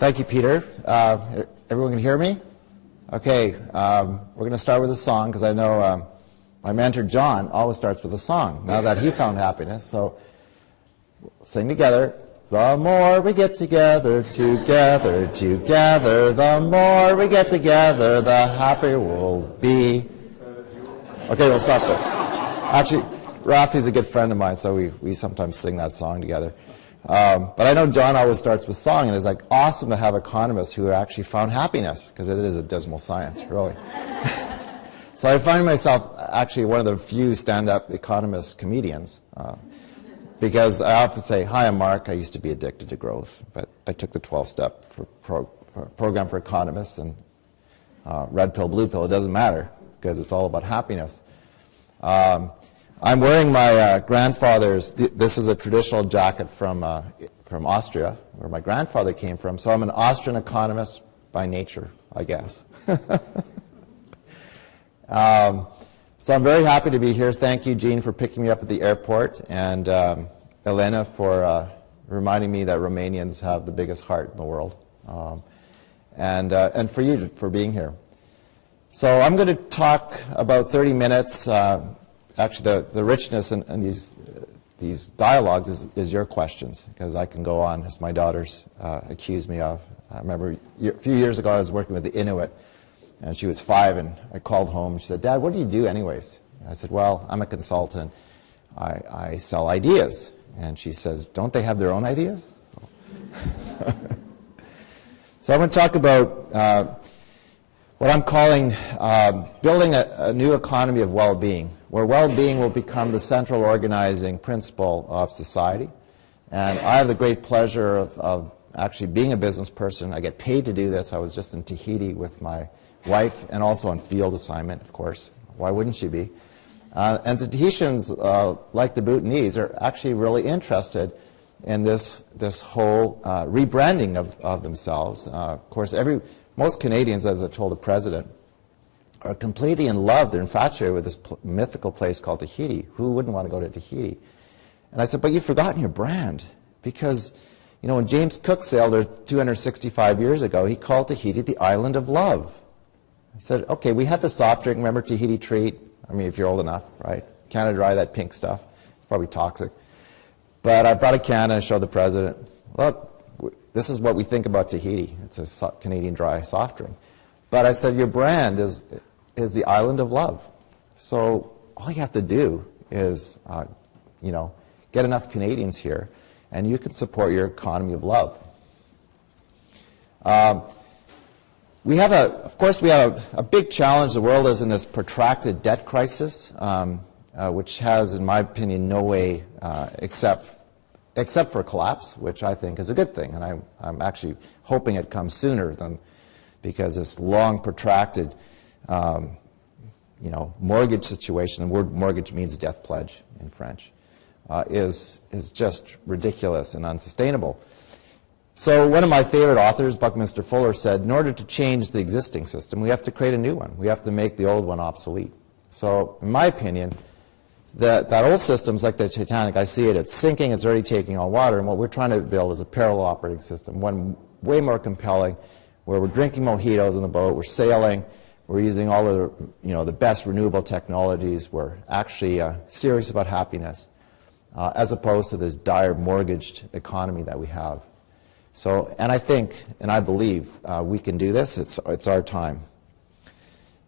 Thank you, Peter. Everyone can hear me? Okay, we're going to start with a song because I know my mentor John always starts with a song now that he found happiness. So sing together. The more we get together, together, together, the more we get together, the happier we'll be. Okay, we'll stop there. Actually, Rafi's a good friend of mine, so we sometimes sing that song together. But I know John always starts with song, and it's like awesome to have economists who actually found happiness, because it is a dismal science, really. So I find myself actually one of the few stand-up economist comedians, because I often say, hi, I'm Mark, I used to be addicted to growth, but I took the 12-step program for economists, and red pill, blue pill, it doesn't matter, because it's all about happiness. I'm wearing my grandfather's, this is a traditional jacket from Austria, where my grandfather came from, so I'm an Austrian economist by nature, I guess. So I'm very happy to be here. Thank you, Jean, for picking me up at the airport, and Elena for reminding me that Romanians have the biggest heart in the world, and for you for being here. So I'm going to talk about 30 minutes. Actually, the richness in these dialogues is your questions, because I can go on, as my daughters accuse me of. I remember a few years ago I was working with the Inuit, and she was 5, and I called home, and she said, Dad, what do you do anyways? I said, well, I'm a consultant. I sell ideas. And she says, don't they have their own ideas? So I'm going to talk about what I'm calling building a new economy of well-being, where well-being will become the central organizing principle of society. And I have the great pleasure of actually being a business person. I get paid to do this. I was just in Tahiti with my wife, and also on field assignment, of course. Why wouldn't she be? And the Tahitians, like the Bhutanese, are actually really interested in this whole rebranding of themselves. Of course, most Canadians, as I told the president, are completely in love. They're infatuated with this mythical place called Tahiti. Who wouldn't want to go to Tahiti? And I said, but you've forgotten your brand, because when James Cook sailed there 265 years ago, he called Tahiti the island of love. I said, okay, we had the soft drink, remember Tahiti Treat? I mean, if you're old enough, right? Canada Dry, that pink stuff. It's probably toxic. But I brought a can and showed the president, look, this is what we think about Tahiti. It's a Canadian Dry soft drink. But I said, your brand is the island of love. So all you have to do is, get enough Canadians here, and you can support your economy of love. Of course, we have a big challenge. The world is in this protracted debt crisis, which has, in my opinion, no way except for collapse, which I think is a good thing. And I'm actually hoping it comes sooner because this long, protracted, mortgage situation, the word mortgage means death pledge in French, is just ridiculous and unsustainable. So one of my favorite authors, Buckminster Fuller, said, in order to change the existing system, we have to create a new one. We have to make the old one obsolete. So in my opinion, that old system's like the Titanic. I see it's sinking, it's already taking on water, and what we're trying to build is a parallel operating system, one way more compelling, where we're drinking mojitos on the boat, we're sailing, we're using all of the best renewable technologies, we're actually serious about happiness, as opposed to this dire mortgaged economy that we have. So, and I think, and I believe, we can do this. It's our time.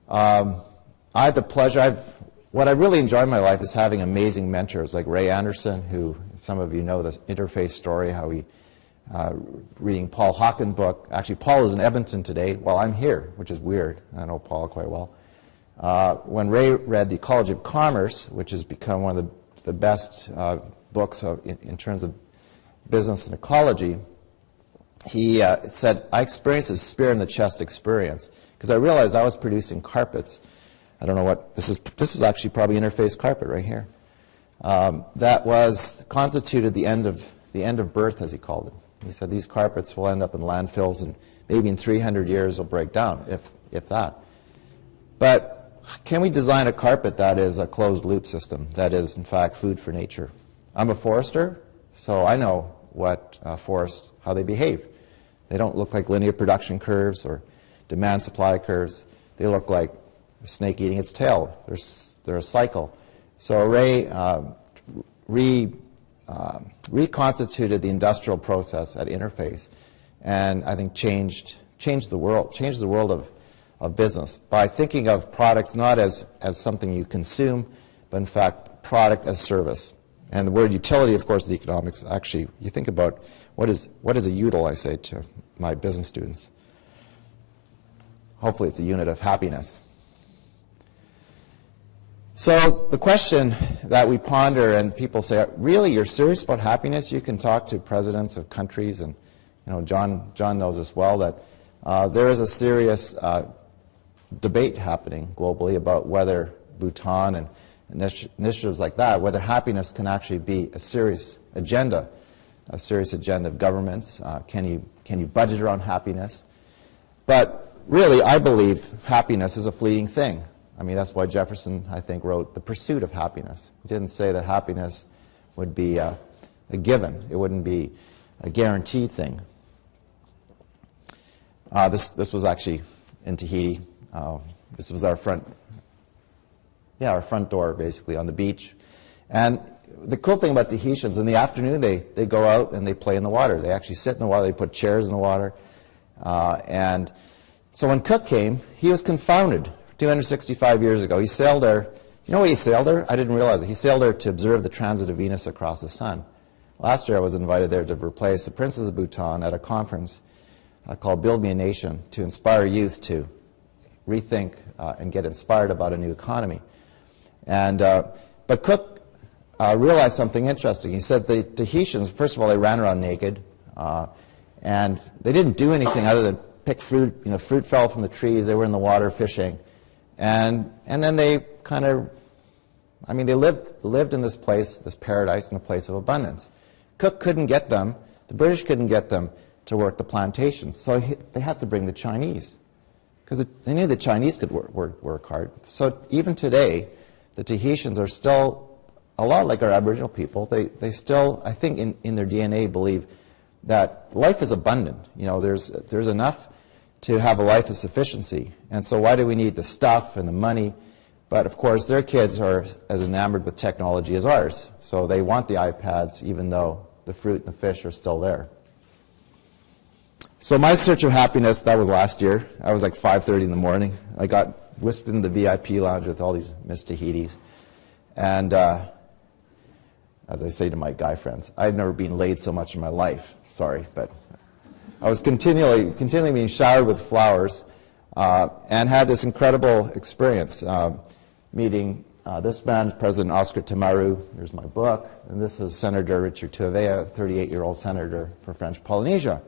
I had the pleasure, what I really enjoy in my life is having amazing mentors like Ray Anderson, who, some of you know this interface story, how he, reading Paul Hawken's book. Actually, Paul is in Edmonton today while I'm here, which is weird. I know Paul quite well. When Ray read The Ecology of Commerce, which has become one of the best books in terms of business and ecology, he said, I experienced a spear in the chest experience, because I realized I was producing carpets. I don't know what, this is actually probably interface carpet right here. That was constituted the end of birth, as he called it. He said these carpets will end up in landfills, and maybe in 300 years they'll break down, if that. But can we design a carpet that is a closed loop system, that is in fact food for nature? I'm a forester, so I know what forests, how they behave. They don't look like linear production curves or demand-supply curves. They look like a snake eating its tail. They're a cycle. So Array reconstituted the industrial process at interface, and I think changed the world of business by thinking of products not as something you consume, but in fact product as service. And the word utility, of course, in economics, actually, you think about what is a util, I say to my business students. Hopefully it's a unit of happiness. So the question that we ponder, and people say, really, you're serious about happiness? You can talk to presidents of countries, and John knows as well that there is a serious debate happening globally about whether Bhutan and initiatives like that, whether happiness can actually be a serious agenda of governments. Can you budget around happiness? But really, I believe happiness is a fleeting thing. I mean, that's why Jefferson, I think, wrote The Pursuit of Happiness. He didn't say that happiness would be a given. It wouldn't be a guaranteed thing. This was actually in Tahiti. This was our front door, basically, on the beach. And the cool thing about Tahitians, in the afternoon, they go out and they play in the water. They actually sit in the water. They put chairs in the water. And so when Cook came, he was confounded 265 years ago. He sailed there. You know why he sailed there? I didn't realize it. He sailed there to observe the transit of Venus across the sun. Last year, I was invited there to replace the Princess of Bhutan at a conference called Build Me a Nation, to inspire youth to rethink and get inspired about a new economy. And but Cook realized something interesting. He said the Tahitians, first of all, they ran around naked, and they didn't do anything other than pick fruit. Fruit fell from the trees. They were in the water fishing, and then they kind of, they lived in this place, this paradise, in a place of abundance. Cook couldn't get them. The British couldn't get them to work the plantations, so they had to bring the Chinese, because they knew the Chinese could work hard. So even today, the Tahitians are still a lot like our Aboriginal people. They still, I think, in their DNA believe that life is abundant. There's enough to have a life of sufficiency. And so why do we need the stuff and the money? But of course, their kids are as enamored with technology as ours. So they want the iPads, even though the fruit and the fish are still there. So my search of happiness, that was last year. I was like 5:30 in the morning. I got whisked into the VIP lounge with all these Miss Tahitis. And as I say to my guy friends, I've never been laid so much in my life. Sorry, but I was continually being showered with flowers, and had this incredible experience meeting this man, President Oscar Tamaru. Here's my book. And this is Senator Richard Touvet, a 38-year-old senator for French Polynesia.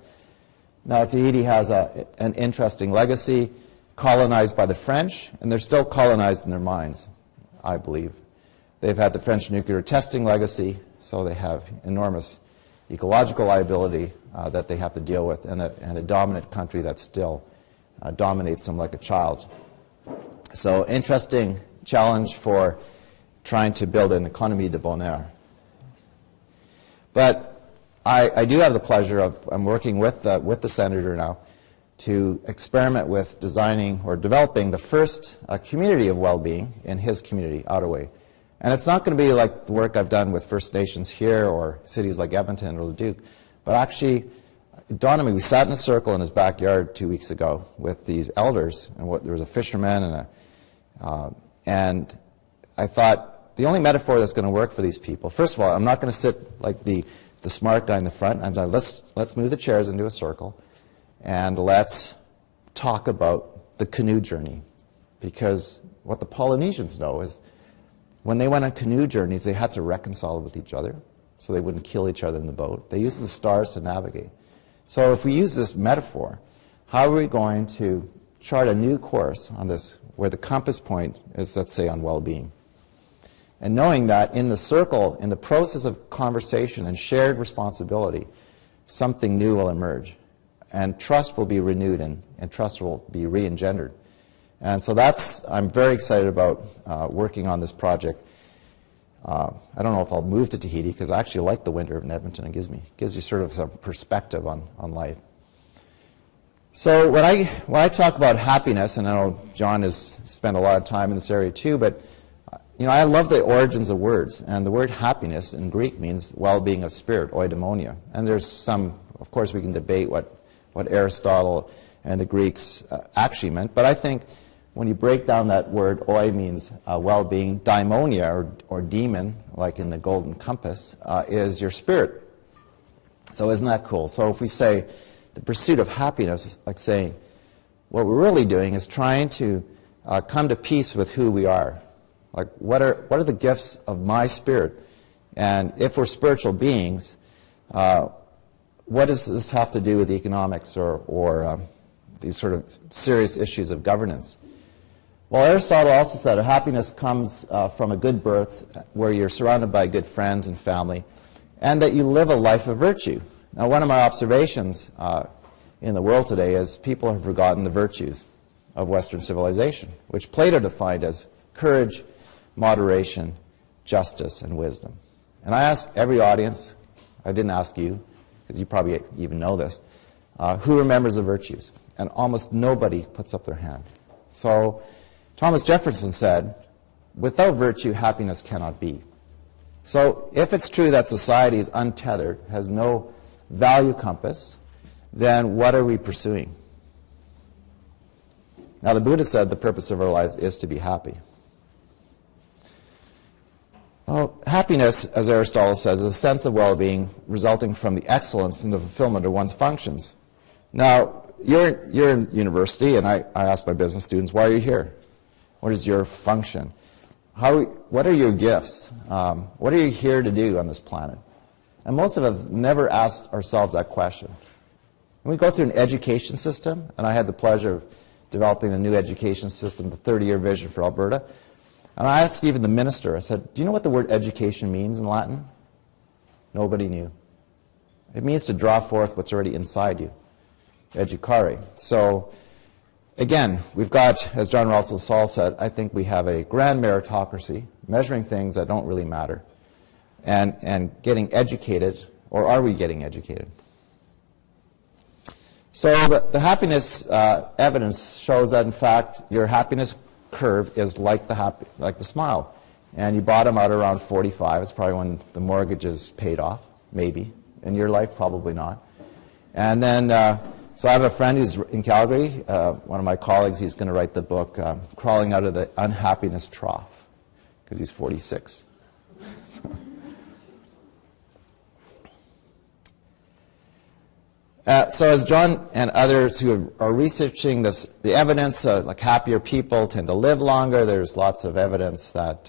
Now, Tahiti has an interesting legacy, colonized by the French, and they're still colonized in their minds, I believe. They've had the French nuclear testing legacy, so they have enormous ecological liability that they have to deal with, and a dominant country that still dominates them like a child. So, interesting challenge for trying to build an economie de bonheur. But I do have the pleasure of, I'm working with the senator now to experiment with designing or developing the first community of well-being in his community, Ottawa. And it's not going to be like the work I've done with First Nations here or cities like Edmonton or Leduc, but actually, it dawned on me, we sat in a circle in his backyard 2 weeks ago with these elders, and there was a fisherman and I thought, the only metaphor that's going to work for these people, first of all, I'm not going to sit like the smart guy in the front. I'm like, let's move the chairs into a circle and let's talk about the canoe journey. Because what the Polynesians know is when they went on canoe journeys, they had to reconcile with each other so they wouldn't kill each other in the boat. They used the stars to navigate. So if we use this metaphor, how are we going to chart a new course on this where the compass point is, let's say, on well-being? And knowing that in the circle, in the process of conversation and shared responsibility, something new will emerge. And trust will be renewed and trust will be re-engendered. And so I'm very excited about working on this project. I don't know if I'll move to Tahiti because I actually like the winter in Edmonton. It gives you sort of some perspective on life. So when I talk about happiness, and I know John has spent a lot of time in this area too, but I love the origins of words, and the word happiness in Greek means well-being of spirit, oidaimonia. And there's some, of course, we can debate what Aristotle and the Greeks actually meant, but I think when you break down that word, oi means well-being, daimonia, or demon, like in the Golden Compass, is your spirit. So isn't that cool? So if we say the pursuit of happiness is like saying what we're really doing is trying to come to peace with who we are. Like, what are the gifts of my spirit? And if we're spiritual beings, what does this have to do with economics or these sort of serious issues of governance? Well, Aristotle also said happiness comes from a good birth where you're surrounded by good friends and family, and that you live a life of virtue. Now, one of my observations in the world today is people have forgotten the virtues of Western civilization, which Plato defined as courage, moderation, justice, and wisdom. And I ask every audience, I didn't ask you, because you probably even know this, who remembers the virtues? And almost nobody puts up their hand. So Thomas Jefferson said, without virtue, happiness cannot be. So if it's true that society is untethered, has no value compass, then what are we pursuing? Now, the Buddha said the purpose of our lives is to be happy. Well, happiness, as Aristotle says, is a sense of well-being resulting from the excellence in the fulfillment of one's functions. Now, you're in university, and I ask my business students, why are you here? What is your function? What are your gifts? What are you here to do on this planet? And most of us never asked ourselves that question. And we go through an education system, and I had the pleasure of developing the new education system, the 30-year vision for Alberta. And I asked even the minister, I said, do you know what the word education means in Latin? Nobody knew. It means to draw forth what's already inside you, educare. So, again, we've got, as John Ronald Saul said, I think we have a grand meritocracy, measuring things that don't really matter, and getting educated, or are we getting educated? So the happiness evidence shows that, in fact, your happiness curve is like the smile. And you bottom out around 45. It's probably when the mortgage is paid off, maybe. In your life, probably not. And then, so I have a friend who's in Calgary. One of my colleagues, he's going to write the book, Crawling Out of the Unhappiness Trough, because he's 46. So as John and others who are researching this, the evidence, like happier people tend to live longer. There's lots of evidence that,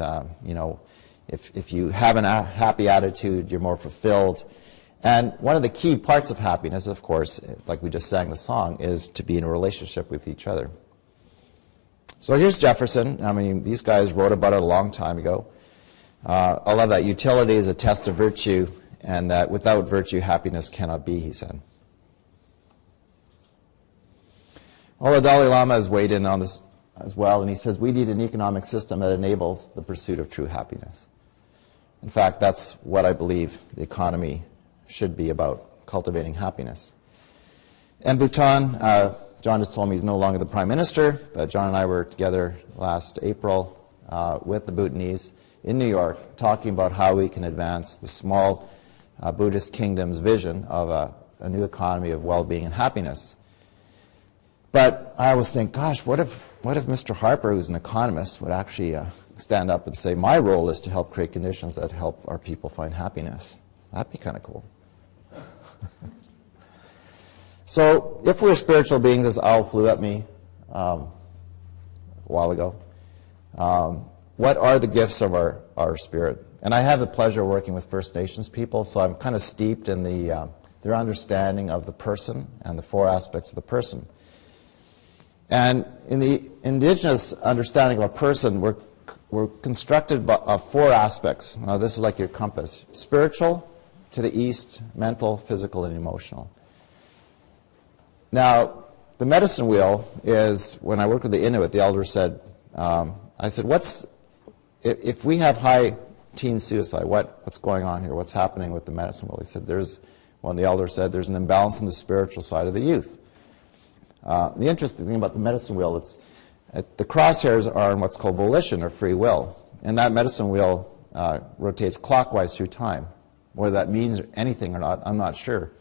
if you have a happy attitude, you're more fulfilled. And one of the key parts of happiness, of course, like we just sang the song, is to be in a relationship with each other. So here's Jefferson. I mean, these guys wrote about it a long time ago. I love that utility is a test of virtue, and that without virtue, happiness cannot be, he said. Well, the Dalai Lama has weighed in on this as well, and he says we need an economic system that enables the pursuit of true happiness. In fact, that's what I believe the economy should be about, cultivating happiness. And Bhutan, John just told me he's no longer the Prime Minister, but John and I were together last April with the Bhutanese in New York, talking about how we can advance the small Buddhist kingdom's vision of a new economy of well-being and happiness. But I always think, gosh, what if Mr. Harper, who's an economist, would actually stand up and say, my role is to help create conditions that help our people find happiness. That'd be kind of cool. So if we're spiritual beings, as Al flew at me a while ago, what are the gifts of our spirit? And I have the pleasure of working with First Nations people, so I'm kind of steeped in their understanding of the person and the four aspects of the person. And in the indigenous understanding of a person, we're constructed of four aspects. Now, this is like your compass. Spiritual, to the east, mental, physical, and emotional. Now, the medicine wheel is, when I worked with the Inuit, the elder said, I said, if we have high teen suicide, what's going on here? What's happening with the medicine wheel? He said, the elder said, there's an imbalance in the spiritual side of the youth. The interesting thing about the medicine wheel, the crosshairs are on what's called volition or free will. And that medicine wheel rotates clockwise through time. Whether that means anything or not, I'm not sure.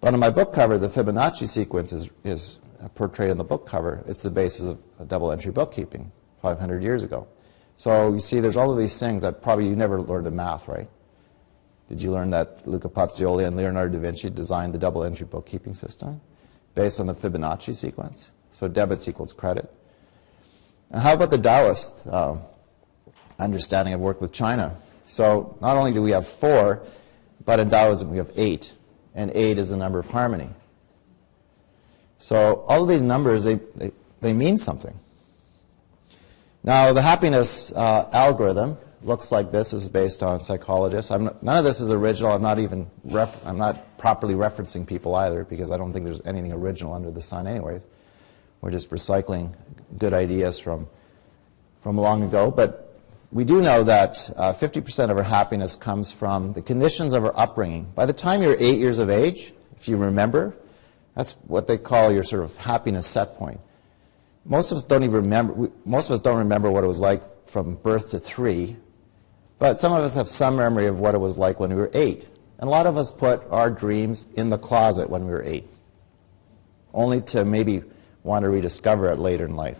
But on my book cover, the Fibonacci sequence is portrayed on the book cover. It's the basis of double-entry bookkeeping 500 years ago. So you see, there's all of these things that probably you never learned in math, right? Did you learn that Luca Pacioli and Leonardo da Vinci designed the double-entry bookkeeping system based on the Fibonacci sequence? So debits equals credit. And how about the Taoist understanding of work with China? So not only do we have 4, but in Taoism we have 8. And 8 is the number of harmony. So all of these numbers, they mean something. Now, the happiness algorithm looks like this. This is based on psychologists. None of this is original. I'm not properly referencing people either, because I don't think there's anything original under the sun anyways. We're just recycling good ideas from long ago. But we do know that 50% of our happiness comes from the conditions of our upbringing. By the time you're 8 years of age, if you remember, that's what they call your sort of happiness set point. Most of us don't even remember. Most of us don't remember what it was like from birth to 3, but some of us have some memory of what it was like when we were 8. And a lot of us put our dreams in the closet when we were 8, only to maybe want to rediscover it later in life.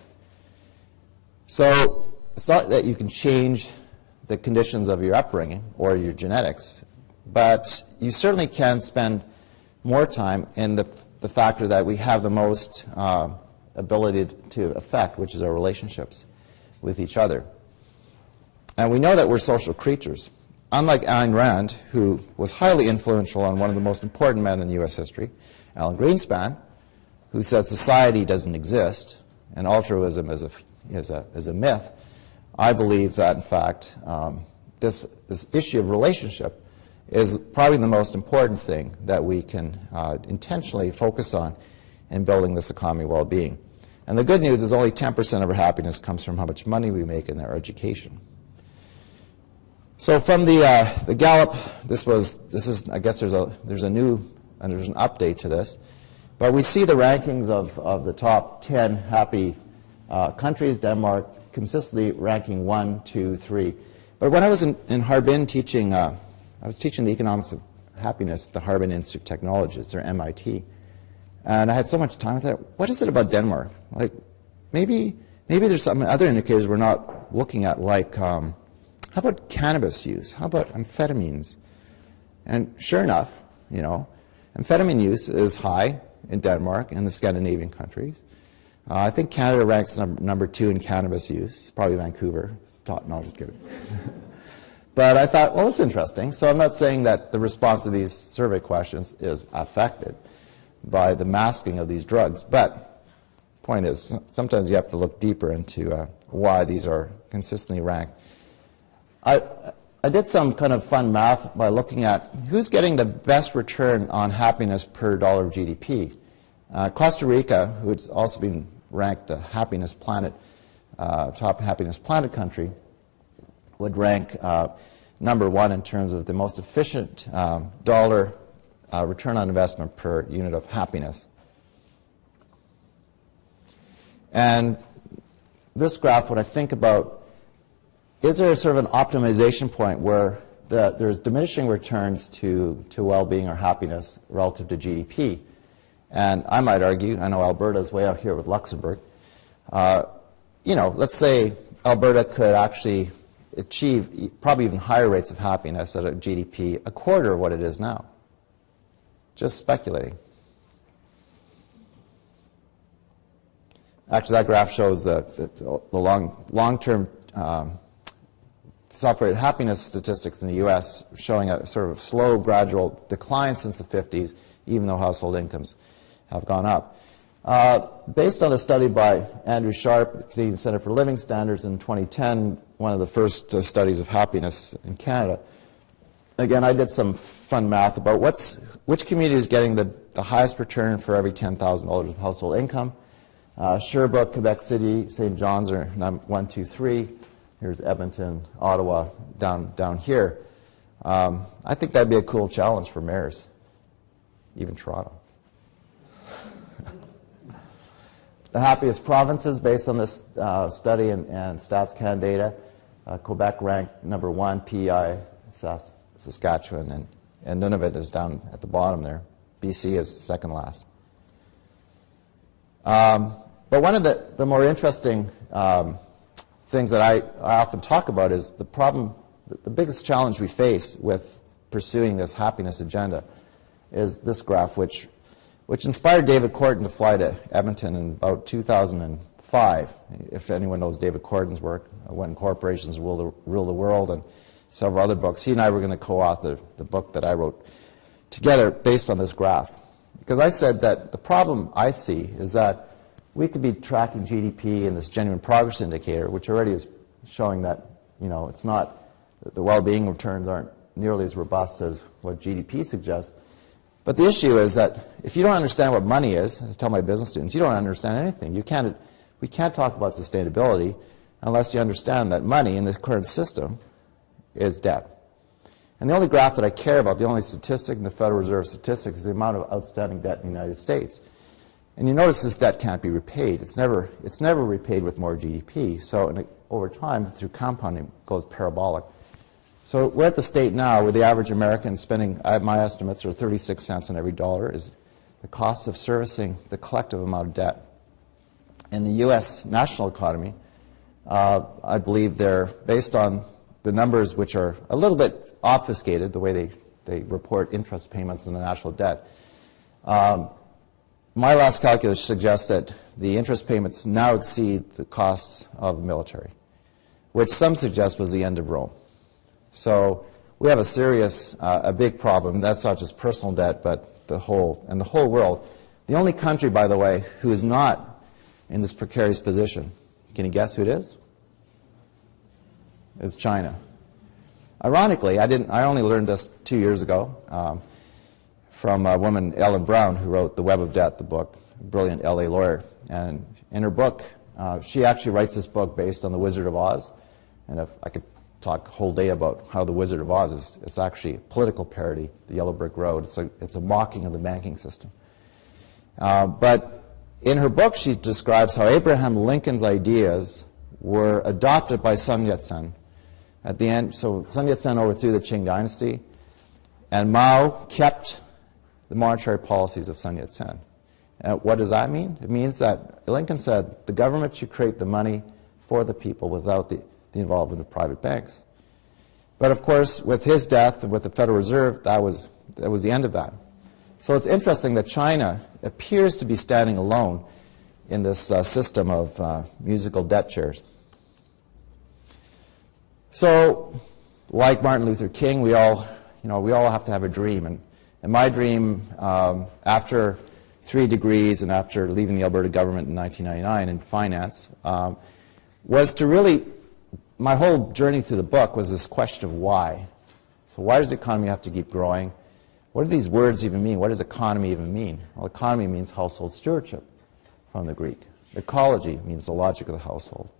So it's not that you can change the conditions of your upbringing or your genetics, but you certainly can spend more time in the factor that we have the most ability to affect, which is our relationships with each other. And we know that we're social creatures. Unlike Ayn Rand, who was highly influential on one of the most important men in U.S. history, Alan Greenspan, who said society doesn't exist and altruism is a myth, I believe that, in fact, this issue of relationship is probably the most important thing that we can intentionally focus on in building this economy of well-being. And the good news is only 10% of our happiness comes from how much money we make in our education. So from the Gallup, I guess there's an update to this, but we see the rankings of the top 10 happy countries. Denmark consistently ranking 1, 2, 3. But when I was in Harbin teaching, I was teaching the economics of happiness at the Harbin Institute of Technology. It's their MIT. And I had so much time with that. What is it about Denmark? Like, maybe there's some other indicators we're not looking at, like, how about cannabis use? How about amphetamines? And sure enough, amphetamine use is high in Denmark and the Scandinavian countries. I think Canada ranks number 2 in cannabis use, probably Vancouver. No, just kidding. But I thought, well, it's interesting. So I'm not saying that the response to these survey questions is affected by the masking of these drugs. But the point is, sometimes you have to look deeper into why these are consistently ranked. I did some kind of fun math by looking at who's getting the best return on happiness per dollar of GDP. Costa Rica, who's also been ranked the happiness planet, top happiness planet country, would rank number 1 in terms of the most efficient dollar return on investment per unit of happiness. And this graph, what I think about, is there sort of an optimization point where there's diminishing returns to well-being or happiness relative to GDP? And I might argue, I know Alberta is way out here with Luxembourg, let's say Alberta could actually achieve probably even higher rates of happiness at a GDP, a quarter of what it is now. Just speculating. Actually, that graph shows the long-term software happiness statistics in the U.S. showing a sort of slow, gradual decline since the 50s, even though household incomes have gone up. Based on a study by Andrew Sharp, the Canadian Centre for Living Standards in 2010, one of the first studies of happiness in Canada. Again, I did some fun math about which community is getting the highest return for every $10,000 of household income. Sherbrooke, Quebec City, St. John's are 1, 2, 3. Here's Edmonton, Ottawa, down here. I think that'd be a cool challenge for mayors, even Toronto. the happiest provinces based on this study and StatsCan data. Quebec ranked number 1, PEI, Saskatchewan, and Nunavut is down at the bottom there. BC is second last. But one of the more interesting things that I often talk about is the problem, the biggest challenge we face with pursuing this happiness agenda is this graph, which inspired David Korten to fly to Edmonton in about 2005. If anyone knows David Korten's work, When Corporations Rule the World, and several other books, he and I were going to co-author the book that I wrote together based on this graph. Because I said that the problem I see is that we could be tracking GDP and this genuine progress indicator, which already is showing that, it's not, the well-being returns aren't nearly as robust as what GDP suggests. But the issue is that if you don't understand what money is, as I tell my business students, you don't understand anything. We can't talk about sustainability unless you understand that money in the current system is debt. And the only graph that I care about, the only statistic in the Federal Reserve statistics, is the amount of outstanding debt in the United States. And you notice this debt can't be repaid. It's never repaid with more GDP. So over time, through compounding, it goes parabolic. So we're at the state now where the average American spending, my estimates are 36 cents on every dollar, is the cost of servicing the collective amount of debt. In the U.S. national economy, I believe they're based on the numbers which are a little bit obfuscated, the way they report interest payments on the national debt. My last calculus suggests that the interest payments now exceed the costs of the military, which some suggest was the end of Rome. So we have a serious, a big problem. That's not just personal debt, but the whole world. The only country, by the way, who is not in this precarious position, can you guess who it is? It's China. Ironically, I only learned this 2 years ago from a woman, Ellen Brown, who wrote The Web of Debt, the book, a brilliant LA lawyer. And in her book, she actually writes this book based on The Wizard of Oz. And if I could talk a whole day about how The Wizard of Oz is, it's actually a political parody, The Yellow Brick Road. It's a mocking of the banking system. But in her book, she describes how Abraham Lincoln's ideas were adopted by Sun Yat-sen. At the end, so Sun Yat-sen overthrew the Qing dynasty, and Mao kept the monetary policies of Sun Yat-sen. What does that mean? It means that Lincoln said the government should create the money for the people without the involvement of private banks. But of course, with his death and with the Federal Reserve, that was the end of that. So it's interesting that China appears to be standing alone in this system of musical debt chairs. So, like Martin Luther King, we all have to have a dream. And my dream, after 3 degrees and after leaving the Alberta government in 1999 in finance, was to really, my whole journey through the book was this question of why. So why does the economy have to keep growing? What do these words even mean? What does economy even mean? Well, economy means household stewardship from the Greek. Ecology means the logic of the household.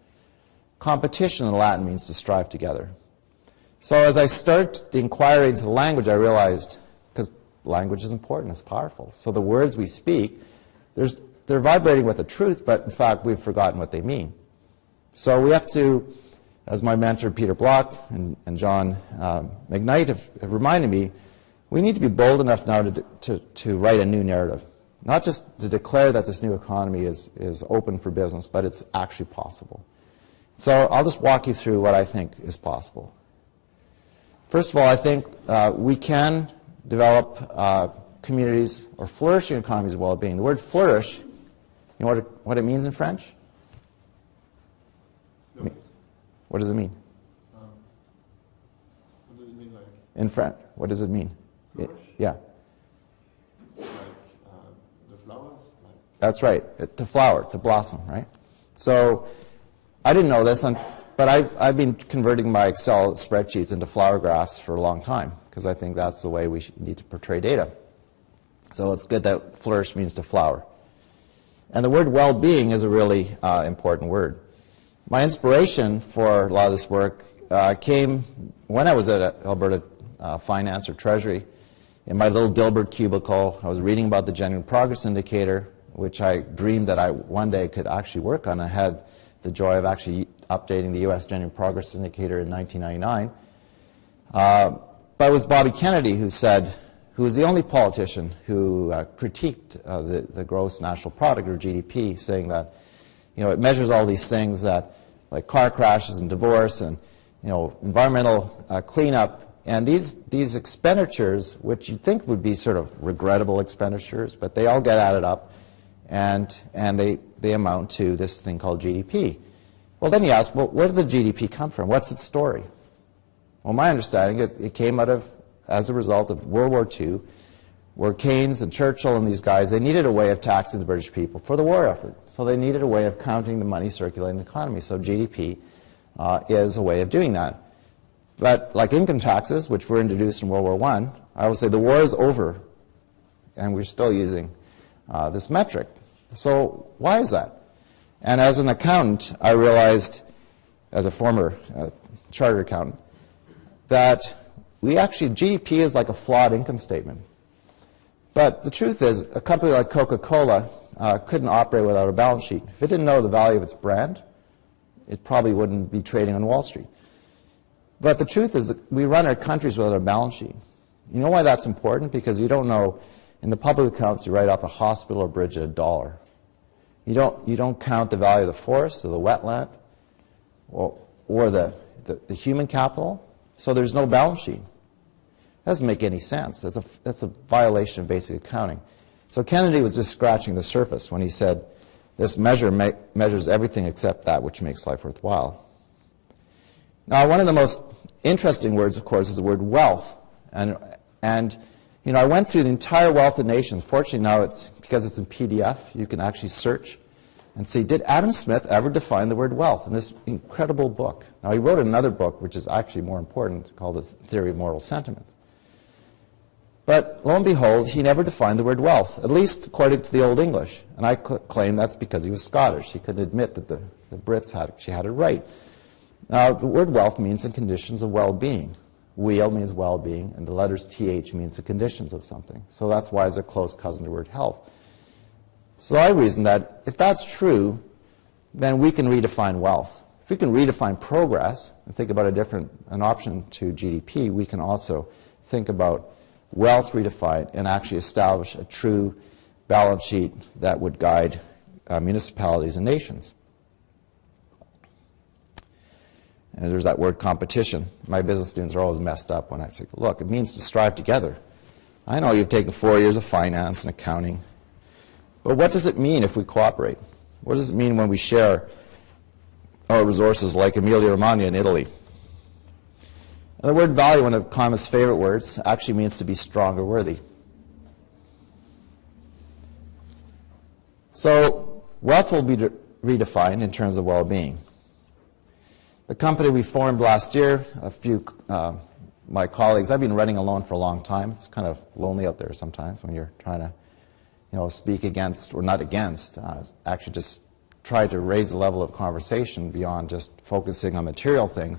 Competition in Latin means to strive together. So as I start the inquiry into the language, I realized, because language is important, it's powerful. So the words we speak, they're vibrating with the truth, but in fact, we've forgotten what they mean. So we have to, as my mentor Peter Block and John McKnight have reminded me, we need to be bold enough now to write a new narrative. Not just to declare that this new economy is open for business, but it's actually possible. So I'll just walk you through what I think is possible. First of all, I think we can develop communities or flourishing economies of well-being. The word flourish, you know what it means in French? No. What does it mean? What does it mean like? In French, what does it mean? Flourish? Yeah. Like the flowers? Like That's right, to flower, to blossom, right? So I didn't know this, but I've been converting my Excel spreadsheets into flower graphs for a long time, because I think that's the way we need to portray data. So it's good that flourish means to flower. And the word well-being is a really important word. My inspiration for a lot of this work came when I was at Alberta Finance or Treasury. In my little Dilbert cubicle, I was reading about the genuine progress indicator, which I dreamed that I one day could actually work on. I had the joy of actually updating the U.S. Genuine Progress Indicator in 1999. But it was Bobby Kennedy who was the only politician who critiqued the gross national product, or GDP, saying that, it measures all these things that, like car crashes and divorce and, environmental cleanup. And these expenditures, which you'd think would be sort of regrettable expenditures, but they all get added up, and they amount to this thing called GDP. Well, then you ask, well, where did the GDP come from? What's its story? Well, my understanding, it came as a result of World War II, where Keynes and Churchill and these guys, they needed a way of taxing the British people for the war effort. So they needed a way of counting the money circulating in the economy. So GDP is a way of doing that. But like income taxes, which were introduced in World War I would say the war is over, and we're still using this metric. So why is that? And as an accountant, I realized, as a former chartered accountant, that GDP is like a flawed income statement. But the truth is, a company like Coca-Cola couldn't operate without a balance sheet. If it didn't know the value of its brand, it probably wouldn't be trading on Wall Street. But the truth is that we run our countries without a balance sheet. You know why that's important? Because you don't know, in the public accounts, you write off a hospital or bridge at $1. You don't count the value of the forest or the wetland or the human capital. So there's no balance sheet. That doesn't make any sense. That's a violation of basic accounting. So Kennedy was just scratching the surface when he said, this measure measures everything except that which makes life worthwhile. Now, one of the most interesting words, of course, is the word wealth. And I went through the entire wealth of nations. Fortunately, now because it's in PDF, you can actually search and see, did Adam Smith ever define the word wealth in this incredible book? Now, he wrote another book, which is actually more important, called The Theory of Moral Sentiment. But lo and behold, he never defined the word wealth, at least according to the Old English. And I claim that's because he was Scottish. He couldn't admit that the Brits had it right. Now, the word wealth means the conditions of well-being. Weal means well-being, and the letters TH means the conditions of something. So that's why it's a close cousin to the word health. So I reason that if that's true, then we can redefine wealth. If we can redefine progress and think about an option to GDP, we can also think about wealth redefined and actually establish a true balance sheet that would guide municipalities and nations. And there's that word competition. My business students are always messed up when I say, look, it means to strive together. I know you've taken 4 years of finance and accounting, but what does it mean if we cooperate? What does it mean when we share our resources like Emilia-Romagna in Italy? And the word value, one of Kama's favorite words, actually means to be strong or worthy. So wealth will be redefined in terms of well-being. The company we formed last year, a few my colleagues, I've been running alone for a long time. It's kind of lonely out there sometimes when you're trying to speak against, or not against, actually just try to raise the level of conversation beyond just focusing on material things.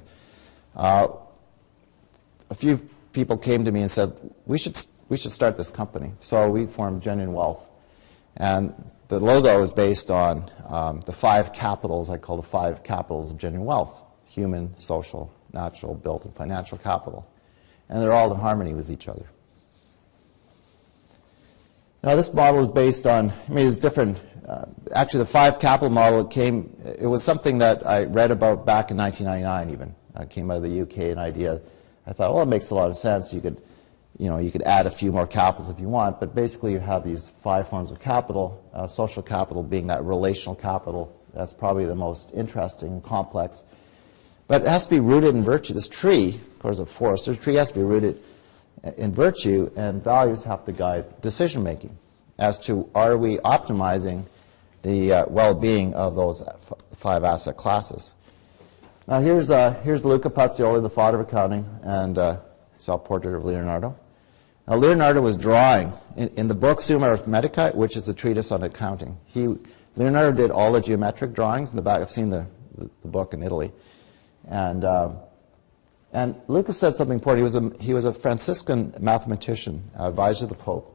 A few people came to me and said, we should start this company. So we formed Genuine Wealth. And the logo is based on the 5 capitals, I call the 5 capitals of genuine wealth: human, social, natural, built, and financial capital. And they're all in harmony with each other. Now, this model is based on, it's different. Actually, the 5 capital model, it was something that I read about back in 1999 even. It came out of the UK, an idea. I thought, well, it makes a lot of sense. You could add a few more capitals if you want, but basically you have these 5 forms of capital, social capital being that relational capital. That's probably the most interesting and complex. But it has to be rooted in virtue. This tree, of course, a forest, this tree has to be rooted in virtue, and values have to guide decision-making as to, are we optimizing the well-being of those 5 asset classes. Now here's Luca Pacioli, the father of accounting, and self-portrait of Leonardo. Now Leonardo was drawing in the book Summa Arithmetica, which is the treatise on accounting. Leonardo did all the geometric drawings in the back. I've seen the book in Italy, and Luca said something important. He was a Franciscan mathematician, advisor to the Pope,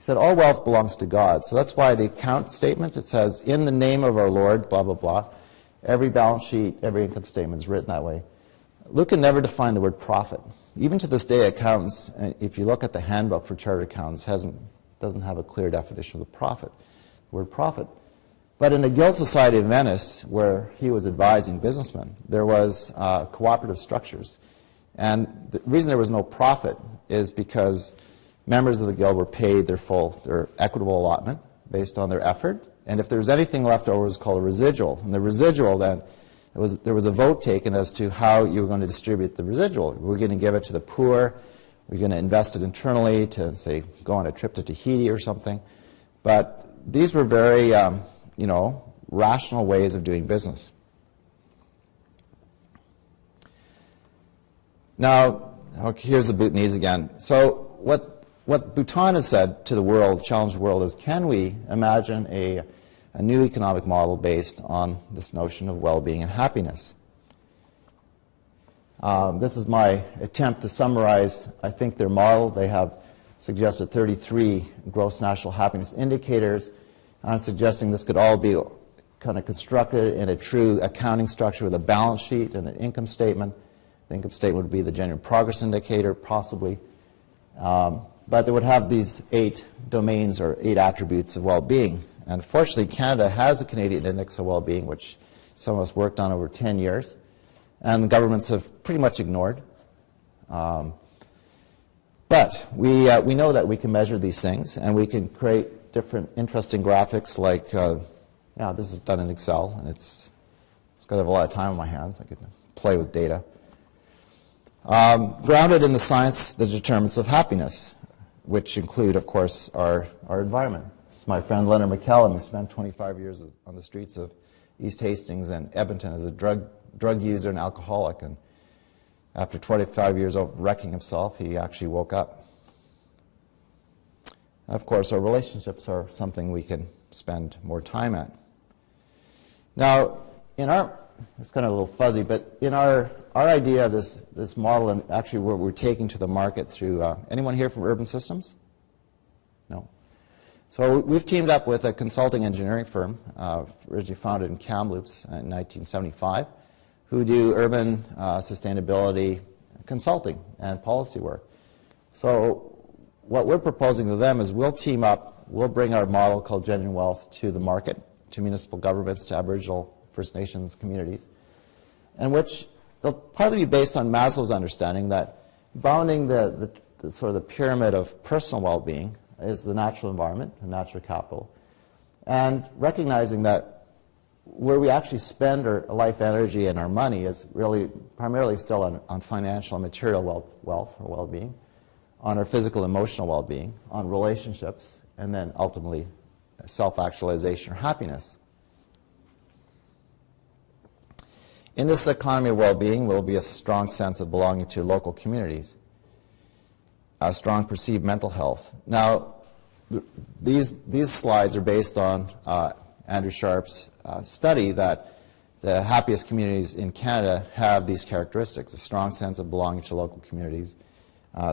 He said, all wealth belongs to God. So that's why the account statements, it says, in the name of our Lord, blah, blah, blah. Every balance sheet, every income statement is written that way. Luke can never define the word profit. Even to this day, accountants, if you look at the handbook for chartered accountants, doesn't have a clear definition of the word profit. But in the Guild Society of Venice, where he was advising businessmen, there was cooperative structures. And the reason there was no profit is because members of the Guild were paid their equitable allotment based on their effort. And if there was anything left over, it was called a residual. And the residual then, there was a vote taken as to how you were going to distribute the residual. We're going to give it to the poor. We're going to invest it internally to, say, go on a trip to Tahiti or something. But these were very, rational ways of doing business. Now, here's the Bhutanese again. So what Bhutan has said to the world, challenged the world, is can we imagine a new economic model based on this notion of well-being and happiness? This is my attempt to summarize, I think, their model. They have suggested 33 gross national happiness indicators. I'm suggesting this could all be kind of constructed in a true accounting structure with a balance sheet and an income statement. The income statement would be the genuine progress indicator, possibly. But they would have these 8 domains or 8 attributes of well-being. And fortunately, Canada has a Canadian Index of Well-being, which some of us worked on over 10 years. And the governments have pretty much ignored. But we know that we can measure these things, and we can create different interesting graphics like, this is done in Excel, and it's because I have a lot of time on my hands. I could play with data. Grounded in the science, the determinants of happiness, which include, of course, our environment. This is my friend Leonard McCallum, who spent 25 years on the streets of East Hastings and Edmonton as a drug user and alcoholic. And after 25 years of wrecking himself, he actually woke up. And of course, our relationships are something we can spend more time at. Now, it's kind of a little fuzzy, but in our idea of this model, and actually what we're taking to the market through, anyone here from Urban Systems? No. So we've teamed up with a consulting engineering firm, originally founded in Kamloops in 1975, who do urban sustainability consulting and policy work. So what we're proposing to them is we'll team up, we'll bring our model called Genuine Wealth to the market, to municipal governments, to Aboriginal First Nations communities, and which they'll partly be based on Maslow's understanding that bounding the sort of the pyramid of personal well-being is the natural environment, the natural capital, and recognizing that where we actually spend our life energy and our money is really primarily still on financial and material wealth or well-being, on our physical emotional well-being, on relationships, and then ultimately self-actualization or happiness. In this economy of well-being will be a strong sense of belonging to local communities, a strong perceived mental health. Now, these slides are based on Andrew Sharp's study that the happiest communities in Canada have these characteristics: a strong sense of belonging to local communities,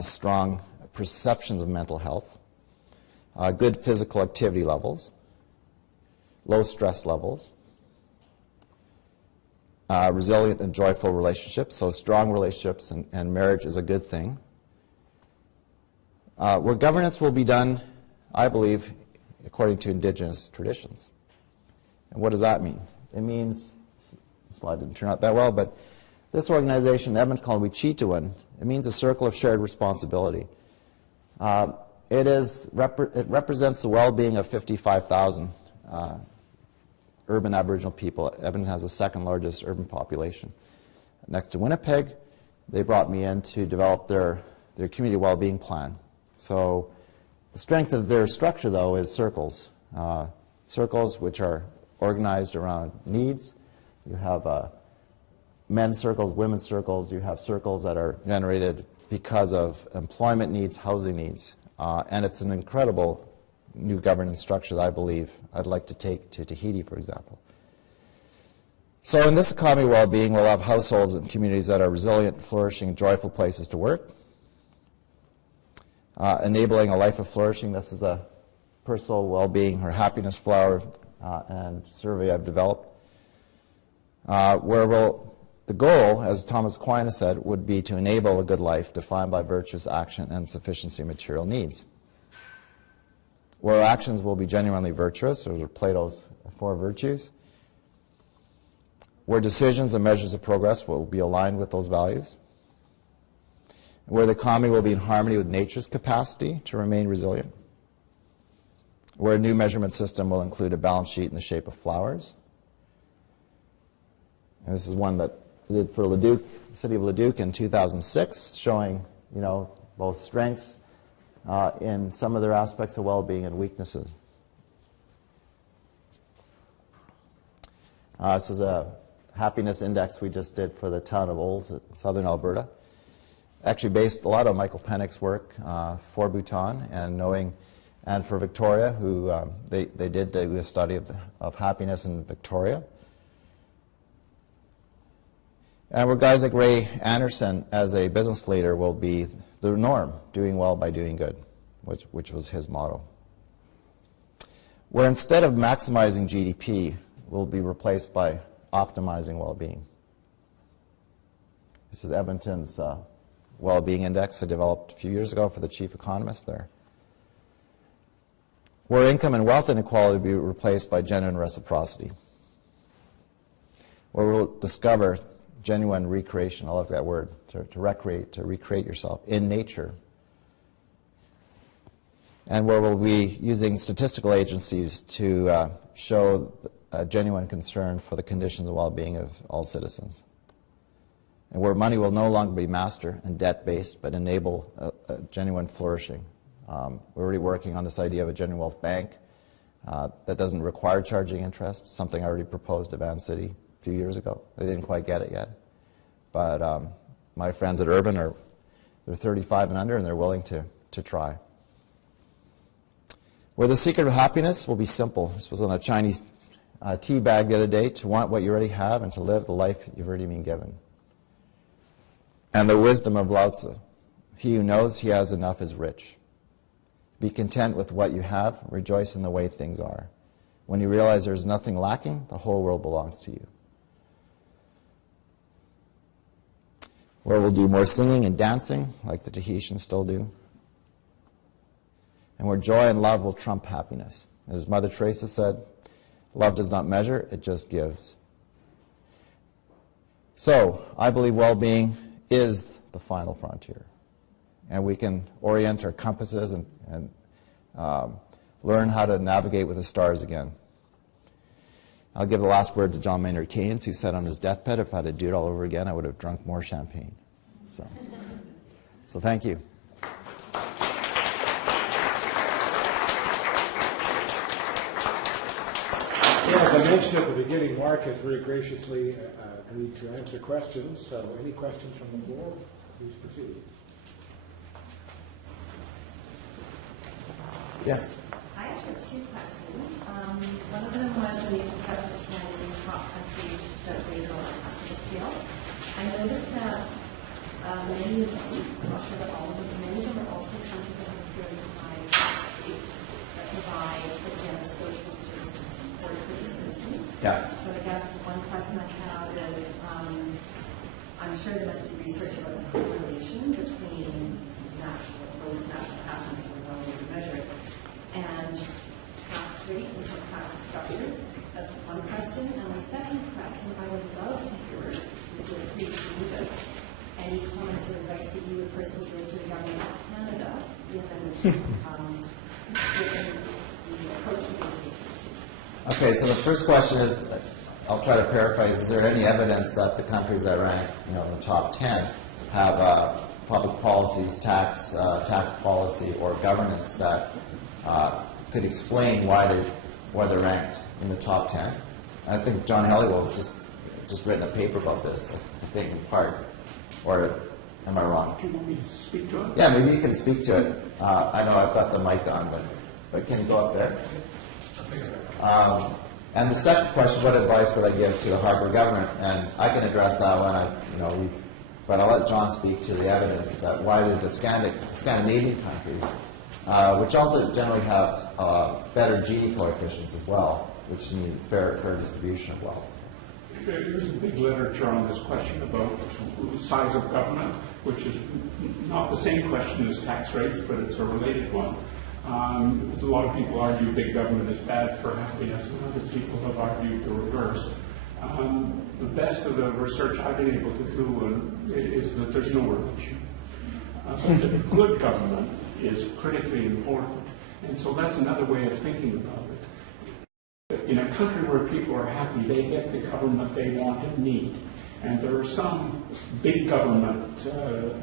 strong perceptions of mental health, good physical activity levels, low stress levels, resilient and joyful relationships, so strong relationships and marriage is a good thing. Where governance will be done, I believe, according to Indigenous traditions. And what does that mean? It means, the slide didn't turn out that well, but this organization, Edmonton, called Wichituan, it means a circle of shared responsibility. It represents the well-being of 55,000 urban Aboriginal people. Edmonton has the second largest urban population. Next to Winnipeg, they brought me in to develop their community well-being plan. So the strength of their structure, though, is circles. Circles which are organized around needs. You have men's circles, women's circles. You have circles that are generated because of employment needs, housing needs. And it's an incredible new governance structure that I believe I'd like to take to Tahiti, for example. So in this economy of well-being, we'll have households and communities that are resilient, flourishing, joyful places to work. Enabling a life of flourishing. This is a personal well-being or happiness flower and survey I've developed, the goal, as Thomas Aquinas said, would be to enable a good life defined by virtuous action and sufficiency of material needs. Where actions will be genuinely virtuous, those are Plato's 4 virtues. Where decisions and measures of progress will be aligned with those values. Where the economy will be in harmony with nature's capacity to remain resilient. Where a new measurement system will include a balance sheet in the shape of flowers. And this is one that I did for Leduc, the city of Leduc in 2006, showing, both strengths in some of their aspects of well-being and weaknesses. This is a happiness index we just did for the town of Olds in southern Alberta. Actually based a lot on Michael Pennick's work for Bhutan and for Victoria, who they did do a study of happiness in Victoria. And where guys like Ray Anderson, as a business leader, will be the norm, doing well by doing good, which was his motto. Where instead of maximizing GDP, will be replaced by optimizing well-being. This is Edmonton's well-being index I developed a few years ago for the chief economist there. Where income and wealth inequality will be replaced by genuine reciprocity. Where we'll discover genuine recreation, I love that word, to recreate yourself in nature. And where we'll be using statistical agencies to show a genuine concern for the conditions of well-being of all citizens. And where money will no longer be master and debt-based, but enable a genuine flourishing. We're already working on this idea of a genuine wealth bank that doesn't require charging interest, something I already proposed to Van City a few years ago. They didn't quite get it yet. But my friends at Urban they're 35 and under, and they're willing to try. Where the secret of happiness will be simple. This was on a Chinese tea bag the other day, to want what you already have and to live the life you've already been given. And the wisdom of Lao Tzu, he who knows he has enough is rich. Be content with what you have, rejoice in the way things are. When you realize there's nothing lacking, the whole world belongs to you. Where we'll do more singing and dancing, like the Tahitians still do. And where joy and love will trump happiness. As Mother Teresa said, love does not measure, it just gives. So, I believe well-being is the final frontier. And we can orient our compasses and learn how to navigate with the stars again. I'll give the last word to John Maynard Keynes, who said on his deathbed, if I had to do it all over again, I would have drunk more champagne. So thank you. Yeah, as I mentioned at the beginning, Mark has very graciously agreed to answer questions. So any questions from the floor, please proceed. Yes? I actually have 2 questions. One of them was when you look at the 10 top countries that rate on a customer scale. I noticed that many of them, I'm not sure that all of them, many of them are also countries that have very high tax rate that provide the generous social services for their citizens. Yeah. So I guess one question I have is, I'm sure there must be research about the correlation between gross national happiness, or however you measure it, and tax rate and how tax is structured. That's one question. And my second question, I would love to hear, if you're free to do this, any comments or advice that you would personally give to the government of Canada given the approach to the Okay, so the first question is, I'll try to paraphrase, is there any evidence that the countries that rank in the top 10 have public policies, tax policy, or governance that could explain why they're ranked in the top 10? I think John Helliwell has just written a paper about this, I think in part. Or am I wrong? Do you want me to speak to it? Yeah, maybe you can speak to it. I know I've got the mic on, but can you go up there? And the second question, what advice would I give to the Harbour government? And I can address that one. But I'll let John speak to the evidence that why did the Scandinavian countries which also generally have better Gini coefficients as well, which mean fair distribution of wealth. There's a big literature on this question about the size of government, which is not the same question as tax rates, but it's a related one. A lot of people argue big government is bad for happiness, and other people have argued the reverse. The best of the research I've been able to do is that there's no relation. But good government is critically important, and so that's another way of thinking about it. In a country where people are happy, they get the government they want and need. And there are some big government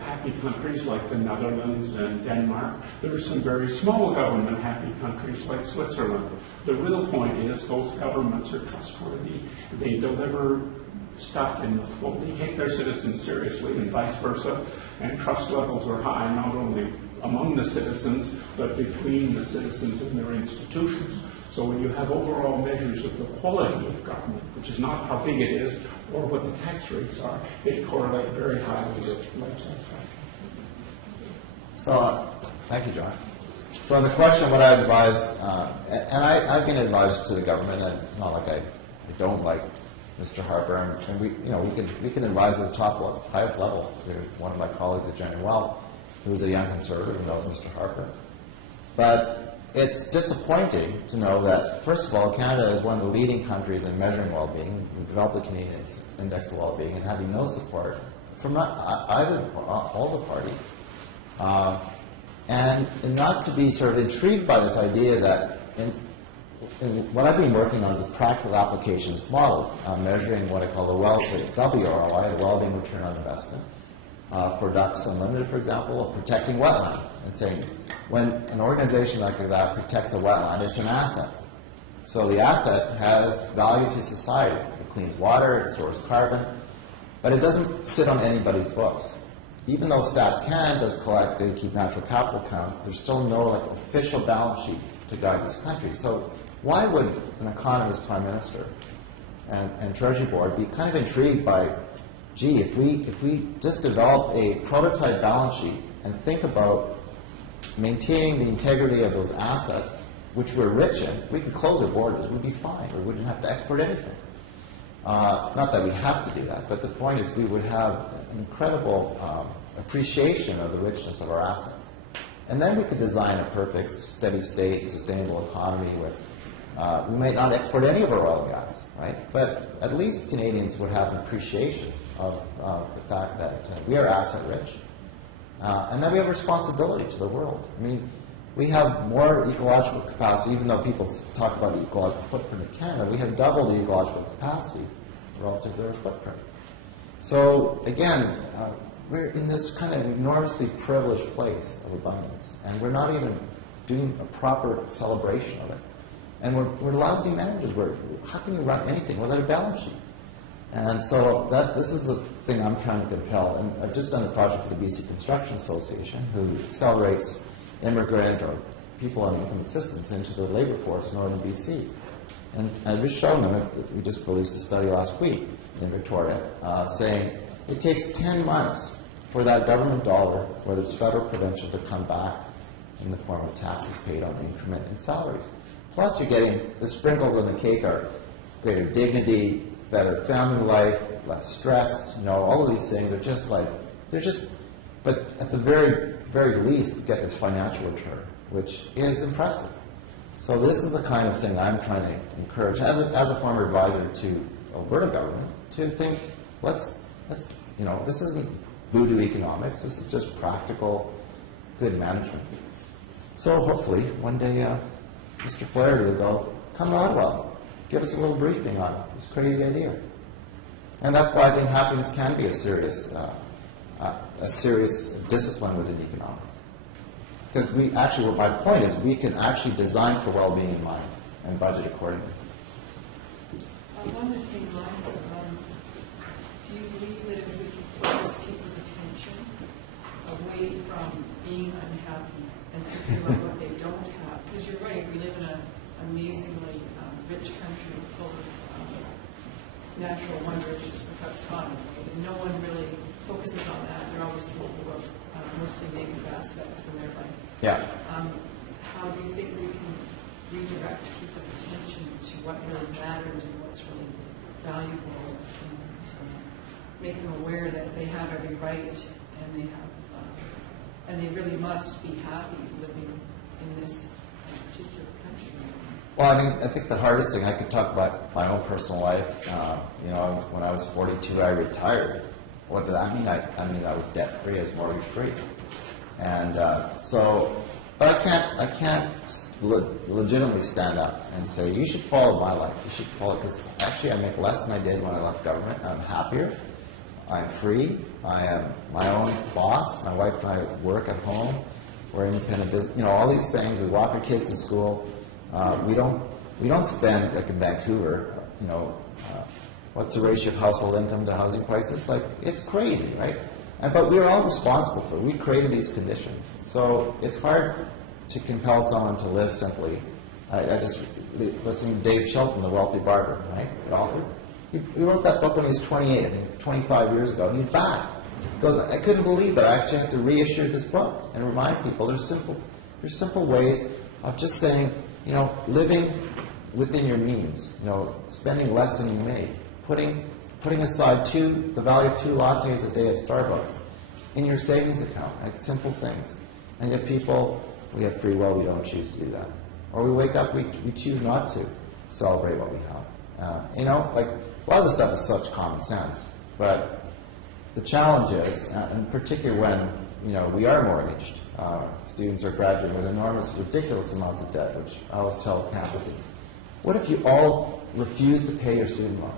happy countries like the Netherlands and Denmark. There are some very small government happy countries like Switzerland. The real point is those governments are trustworthy. They deliver stuff in the full. They take their citizens seriously and vice versa. And trust levels are high not only among the citizens, but between the citizens and their institutions. So when you have overall measures of the quality of government, which is not how big it is or what the tax rates are, they correlate very highly with life satisfaction. So, thank you, John. So on the question, what I advise, and I've been advised to the government, and it's not like I don't like Mr. Harper, and we can advise at the top, highest levels. There's one of my colleagues at General Wealth, who is a young conservative and knows Mr. Harper. But it's disappointing to know that, first of all, Canada is one of the leading countries in measuring well-being. We developed the Canadian Index of Well-being, and having no support from either all the parties, and not to be sort of intrigued by this idea that what I've been working on is a practical applications model, measuring what I call the WROI, the Well-being Return on Investment, for Ducks Unlimited, for example, of protecting wetland, and saying when an organization like that protects a wetland, it's an asset. So the asset has value to society. It cleans water, it stores carbon, but it doesn't sit on anybody's books. Even though Stats Canada does collect, they keep natural capital counts, there's still no official balance sheet to guide this country. So why would an economist, prime minister, and Treasury Board be kind of intrigued by, gee, if we just develop a prototype balance sheet and think about maintaining the integrity of those assets, which we're rich in, we could close our borders, we'd be fine, we wouldn't have to export anything. Not that we have to do that, but the point is we would have an incredible appreciation of the richness of our assets. And then we could design a perfect steady state, sustainable economy with, we might not export any of our oil and gas, right? But at least Canadians would have an appreciation of the fact that we are asset rich, and that we have responsibility to the world. I mean, we have more ecological capacity, even though people talk about the ecological footprint of Canada, we have double the ecological capacity relative to their footprint. So again, we're in this kind of enormously privileged place of abundance, and we're not even doing a proper celebration of it. And we're lousy managers. How can you run anything without a balance sheet? And so this is the thing I'm trying to compel. And I've just done a project for the BC Construction Association, who accelerates immigrant or people on income assistance into the labor force in northern BC. And I've just shown them, we just released a study last week in Victoria, saying it takes 10 months for that government dollar, whether it's federal or provincial, to come back in the form of taxes paid on increment in salaries. Plus you're getting, the sprinkles on the cake are greater dignity, better family life, less stress, all of these things are but at the very, very least, you get this financial return, which is impressive. So this is the kind of thing I'm trying to encourage, as a former advisor to Alberta government, to think, this isn't voodoo economics, this is just practical, good management. So hopefully, one day, Mr. Flaherty will go, come to Ottawa, give us a little briefing on this crazy idea. And that's why I think happiness can be a serious discipline within economics. Because my point is, we can actually design for well-being in mind and budget accordingly. Along the same lines, do you believe that if we could focus people's attention away from being unhappy and thinking about what they don't have? Because you're right, we live in an amazingly rich country full of natural wonders, just like outside, and no one really focuses on that. They're always thinking about mostly negative aspects in their life. Yeah. how do you think we can redirect people's attention to what really matters and what's really valuable, and make them aware that they have every right and they have, and they really must be happy living in this particular country. Well, I mean, I think the hardest thing, I could talk about my own personal life. When I was 42, I retired. What did that mean? I mean, I was debt-free, I was mortgage-free. And but I can't legitimately stand up and say, you should follow my life. You should follow, because actually I make less than I did when I left government. I'm happier. I'm free. I am my own boss. My wife and I work at home. We're independent business. All these things. We walk our kids to school. We don't spend, like in Vancouver, what's the ratio of household income to housing prices? Like, it's crazy, right? But we're all responsible for it. We created these conditions. So it's hard to compel someone to live simply. I just listened to Dave Shelton, The Wealthy Barber, right? The author. He wrote that book when he was 28, I think 25 years ago, and he's back. He goes, I couldn't believe that I actually have to reissue this book and remind people there's simple ways of just saying, living within your means, spending less than you make, putting aside the value of 2 lattes a day at Starbucks in your savings account, right? Simple things. And yet people, we have free will, we don't choose to do that. Or we wake up, we choose not to celebrate what we have. Like, a lot of this stuff is such common sense, but the challenge is, and particularly when, we are mortgaged, students are graduating with enormous, ridiculous amounts of debt, which I always tell campuses, what if you all refused to pay your student loans?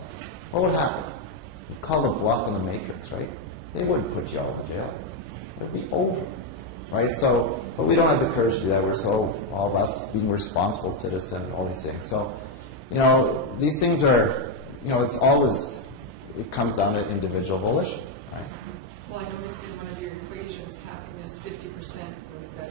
What would happen? You'd call the bluff in the matrix, right? They wouldn't put you all in jail. It would be over, right? So, but we don't have the courage to do that. We're so all about being a responsible citizen, all these things. So, these things are, it comes down to individual volition, right? Well, I noticed in one of your equations, happiness, 50% was that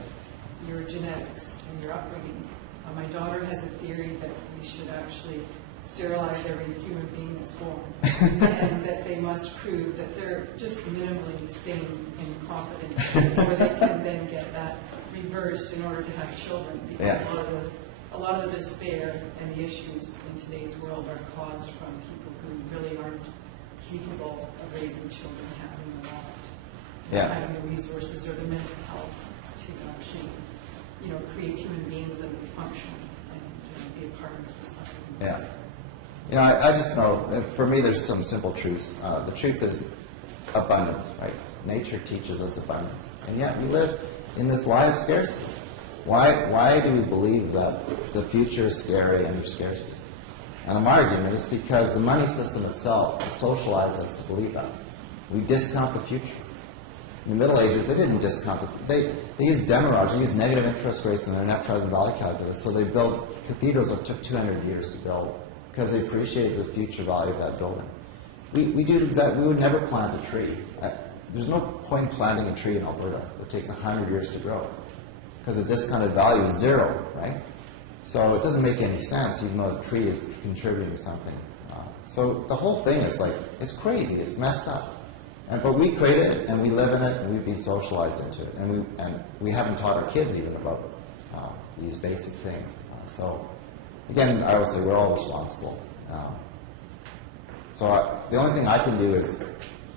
your genetics and your upbringing. My daughter has a theory that we should actually sterilize every human being that's born, and that they must prove that they're just minimally sane and competent before they can then get that reversed in order to have children. Because a lot of the despair and the issues in today's world are caused from people who really aren't capable of raising children, having a lot, having the resources or the mental health to actually, create human beings that will function and be a part of society. Yeah. I just know, for me, there's some simple truths. The truth is abundance, right? Nature teaches us abundance. And yet we live in this lie of scarcity. Why do we believe that the future is scary and there's scarcity? And my argument is because the money system itself has socialized us to believe that. We discount the future. In the Middle Ages, they didn't discount they used demurrage, they used negative interest rates in their net present value calculus, so they built cathedrals that took 200 years to build because they appreciated the future value of that building. We would never plant a tree. There's no point planting a tree in Alberta. It takes 100 years to grow because the discounted value is 0, right? So it doesn't make any sense, even though the tree is contributing something. So the whole thing is like, it's crazy, it's messed up. But we created it, and we live in it, and we've been socialized into it. And we haven't taught our kids even about these basic things. So, again, I would say we're all responsible. The only thing I can do is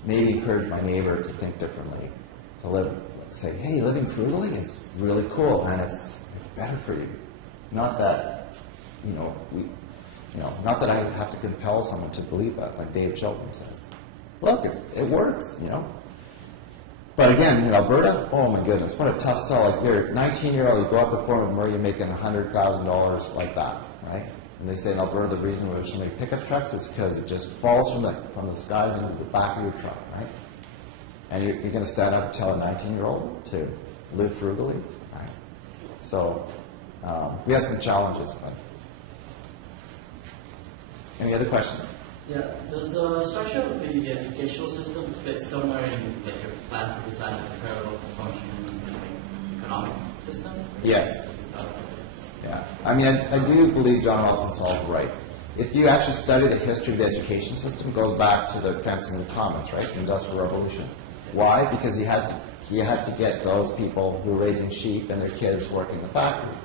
maybe encourage my neighbor to think differently, to say, hey, living frugally is really cool, and it's better for you. Not that, not that I have to compel someone to believe that, like Dave Shelton says. Look, it works, But again, in Alberta, oh my goodness, what a tough sell. Like you're a 19-year-old, you go up to Fort McMurray, you're making $100,000 like that, right? And they say in Alberta the reason there's so many pickup trucks is because it just falls from the skies into the back of your truck, right? And you're going to stand up and tell a 19-year-old to live frugally, right? So we have some challenges, but any other questions? Yeah. Does the structure of the educational system fit somewhere in your plan to design a parallel functioning economic system? Yes. Yeah. I mean, I do believe John Wilson Saul's right. If you actually study the history of the education system, it goes back to the fencing of the commons, right? The Industrial Revolution. Why? Because he had to get those people who were raising sheep and their kids working in the factories.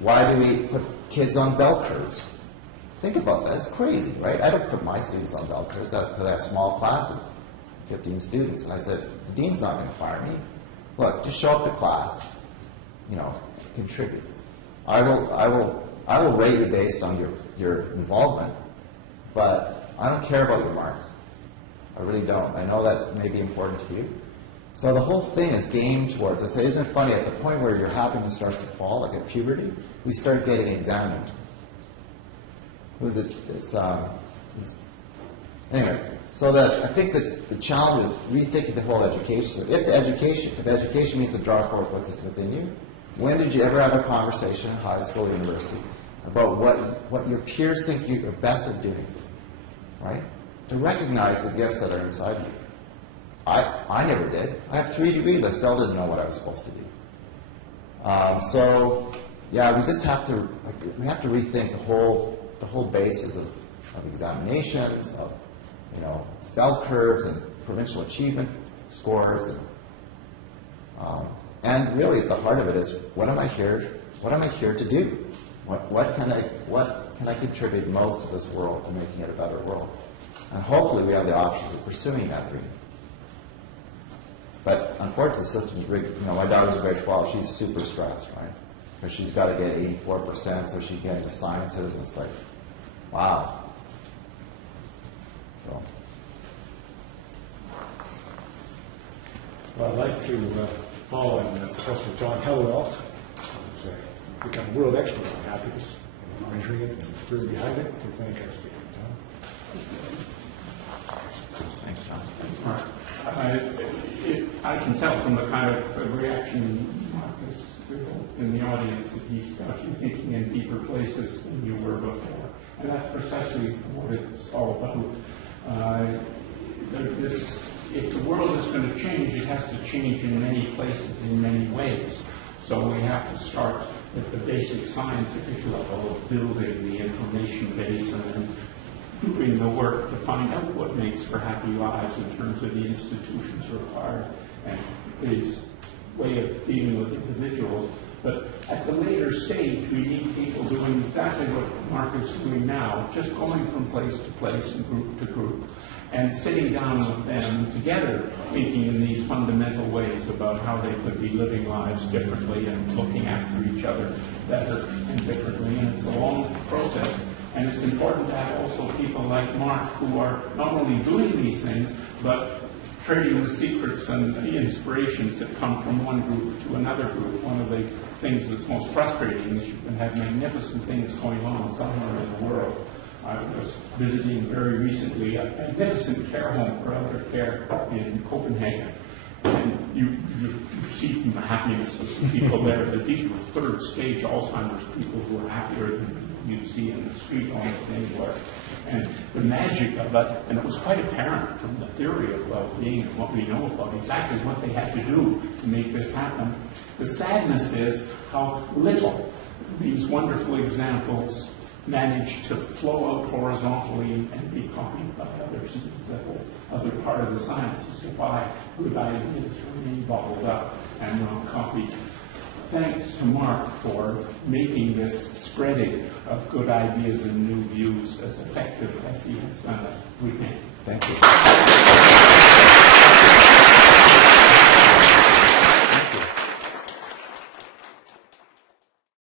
Why do we put kids on bell curves? Think about that. It's crazy, right? I don't put my students on bell curves. That's because I have small classes, 15 students. And I said, the dean's not going to fire me. Look, just show up to class, contribute. I will rate you based on your involvement, but I don't care about your marks. I really don't. I know that may be important to you. So the whole thing is gamed towards, I say, isn't it funny, at the point where your happiness starts to fall, like at puberty, we start getting examined. Who is it? Anyway, so that I think that the challenge is rethinking the whole education. So if education means to draw forth what's within you, when did you ever have a conversation in high school or university about what your peers think you're best at doing, right? To recognize the gifts that are inside you. I never did. I have 3 degrees. I still didn't know what I was supposed to do. So, yeah, we just have to rethink the whole basis of examinations, of bell curves and provincial achievement scores, and really at the heart of it is what am I here to do? What can I contribute most to this world to making it a better world? And hopefully we have the options of pursuing that dream. But unfortunately, the system's rigged. My daughter's in grade 12. She's super stressed, right? Because she's got to get 84%, so she can get into sciences, and it's like, wow. So. Well, I'd like to follow on Professor John Hellwell, who's become a world expert on happiness, and measuring it and the theory behind it, to thank our speaker, John. Thanks, John. Mark. I can tell from the kind of reaction Marcus in the audience that he's got you thinking in deeper places than you were before. And that's precisely what it's all about. If the world is going to change, it has to change in many places, in many ways. So we have to start at the basic scientific level of building the information base and then doing the work to find out what makes for happy lives in terms of the institutions required and his way of dealing with individuals. But at the later stage, we need people doing exactly what Mark is doing now, just going from place to place and group to group, and sitting down with them together, thinking in these fundamental ways about how they could be living lives differently and looking after each other better and differently. And it's a long process. And it's important to have also people like Mark who are not only doing these things, but trading the secrets and the inspirations that come from one group to another group. One of the things that's most frustrating is you can have magnificent things going on somewhere in the world. I was visiting very recently a magnificent care home for elder care in Copenhagen. And you see from the happiness of the people there that these were third stage Alzheimer's people who were happier than you see in the street almost anywhere. And the magic of it, and it was quite apparent from the theory of well-being and what we know about exactly what they had to do to make this happen. The sadness is how little these wonderful examples manage to flow out horizontally and be copied by others. It's the whole other part of the science is why good ideas remain bottled up and not copied. Thanks to Mark for making this spreading of good ideas and new views as effective as he has done it. We thank you. Thank you.